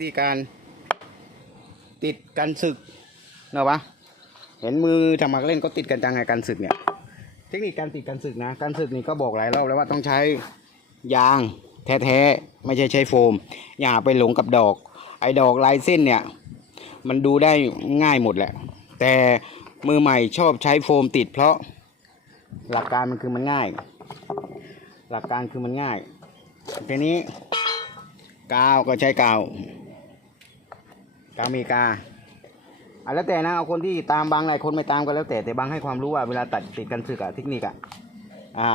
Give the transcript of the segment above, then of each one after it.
วิธีการติดกันศึกเนอะวะเห็นมือทำมาเล่นก็ติดกันจังไงกันศึกเนี่ยเทคนิคการติดกันศึกนะกันศึกนี่ก็บอกหลายรอบแล้วว่าต้องใช้ยางแท้ๆไม่ใช่ใช้โฟม อย่าไปหลงกับดอก ไอ้ดอกลายเส้นเนี่ย มันดูได้ง่ายหมดแหละ แต่มือใหม่ชอบใช้โฟมติดเพราะหลักการมันคือมันง่าย หลักการคือมันง่ายทีนี้ กาวก็ใช้กาวกาวมริกาอะแล้วแต่นะเอาคนที่ตามบางหลายคนไม่ตามก็แล้วแต่แต่บางให้ความรู้ว่าเวลาตัดติดกันสึกอะเทคนิคอะอ่า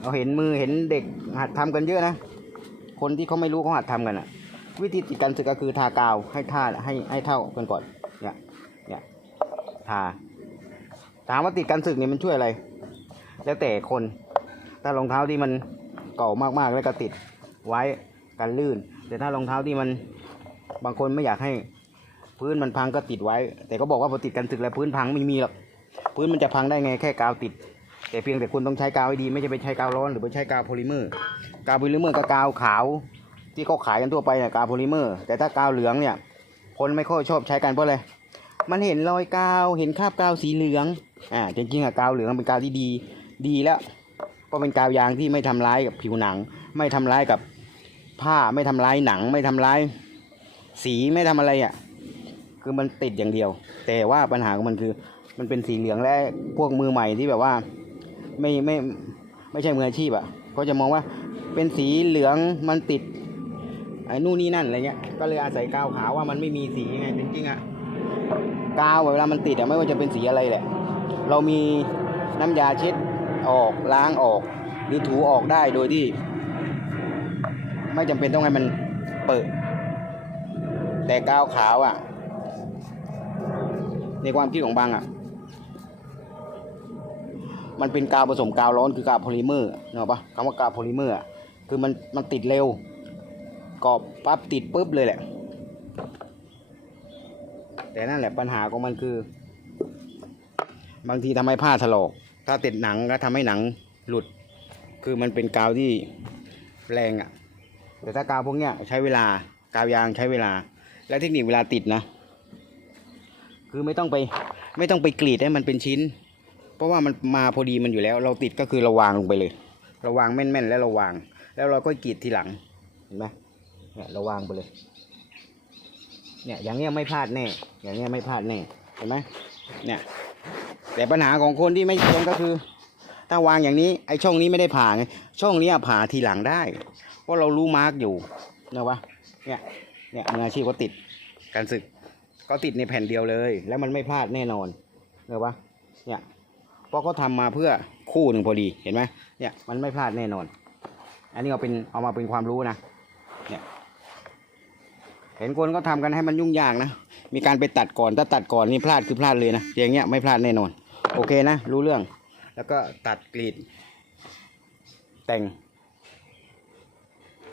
เราเห็นมือเห็นเด็กหัดทำกันเยอะนะคนที่เขาไม่รู้เขาหัดทำกันอะวิธีติดกันสึกก็คือทากาวให้ท่าให้ให้เท่ากันก่อนเนี่ยเนี่ยทาถามว่าติดกันสึกเนี่ยมันช่วยอะไร แล้วแต่คนถ้ารองเท้าที่มันเก่ามากๆแล้วก็ติดไว้ กันลื่น แต่ถ้ารองเท้าที่มันบางคนไม่อยากให้พื้นมันพังก็ติดไว้ แต่ก็บอกว่าพอติดกันสึกแล้วพื้นพังไม่มีหรอกพื้นมันจะพังได้ไงแค่กาวติด แต่เพียงแต่คุณต้องใช้กาวให้ดี ไม่ใช่ไปใช้กาวร้อนหรือไปใช้กาวโพลิเมอร์กาวโพลิเมอร์กับกาวขาว ที่เขาขายกันทั่วไปเนี่ยกาวโพลิเมอร์แต่ถ้ากาวเหลืองเนี่ยคนไม่ค่อยชอบใช้กันเพราะอะไรมันเห็นรอยกาวเห็นคราบกาวสีเหลืองอ่าจริงๆอะกาวเหลืองเป็นกาวที่ดีดีแล้วเพราะเป็นกาวยางที่ไม่ทำร้ายกับผิวหนัง ไม่ทำร้ายกับ ผ้าไม่ทำร้ายหนังไม่ทำร้าย สีไม่ทำอะไรอะ คือมันติดอย่างเดียว แต่ว่าปัญหาของมันคือ มันเป็นสีเหลืองและพวกมือใหม่ที่แบบว่า ไม่ไม่ไม่ใช่มืออาชีพอะก็จะมองว่าเป็นสีเหลืองมันติดไอ้นู่นนี่นั่นอะไรเงี้ย ก็เลยอาศัยกาวขาวว่ามันไม่มีสีไงจริงๆอะกาวเวลามันติดอะไม่ว่าจะเป็นสีอะไรแหละ เรามีน้ำยาเช็ดออกล้างออกหรือถูออกได้โดยที่ ไม่จำเป็นต้องให้มันเปิด แต่กาวขาวอะ ในความคิดของบางอะ มันเป็นกาวผสมกาวร้อนคือกาวโพลิเมอร์เนอะปะคำว่ากาวโพลิเมอร์อะคือมันมันติดเร็วกรอบปั๊บติดปุ๊บเลยแหละ แต่นั่นแหละปัญหาของมันคือ บางทีทำให้ผ้าถลอก ถ้าติดหนังก็ทำให้หนังหลุด คือมันเป็นกาวที่แรงอะ แต่ถ้ากาวพวกเนี้ยใช้เวลากาวยางใช้เวลา และเทคนิคเวลาติดนะ คือไม่ต้องไปไม่ต้องไปกรีดให้มันเป็นชิ้น เพราะว่ามันมาพอดีมันอยู่แล้ว เราติดก็คือเราวางลงไปเลยเราวางแม่นๆแล้วเราวาง แล้วเราก็กรีดทีหลังเห็นไหมเนี่ยเราวางไปเลย เนี่ยอย่างเงี้ยไม่พลาดแน่ อย่างเงี้ยไม่พลาดแน่เห็นไหมเนี่ย แต่ปัญหาของคนที่ไม่เป็นก็คือ ถ้าวางอย่างนี้ไอช่องนี้ไม่ได้ผ่าไงช่องนี้ผ่าทีหลังได้เพราะเรารู้มาร์กอยู่นะวะเนี่ยเนี่ยมืออาชีพก็ติดการศึกก็ติดในแผ่นเดียวเลย แล้วมันไม่พลาดแน่นอนเนอะวะเนี่ยเพราะเขาทำมาเพื่อคู่หนึ่งพอดีเห็นไหมเนี่ยมันไม่พลาดแน่นอน อันนี้เอาเป็นเอามาเป็นความรู้นะเนี่ยเห็นคนก็ทำกันให้มันยุ่งยากนะมีการไปตัดก่อนถ้าตัดก่อนนี่พลาดคือพลาดเลยนะอย่างเงี้ยไม่พลาดแน่นอน โอเคนะ รู้เรื่อง แล้วก็ตัดกรีดแต่ง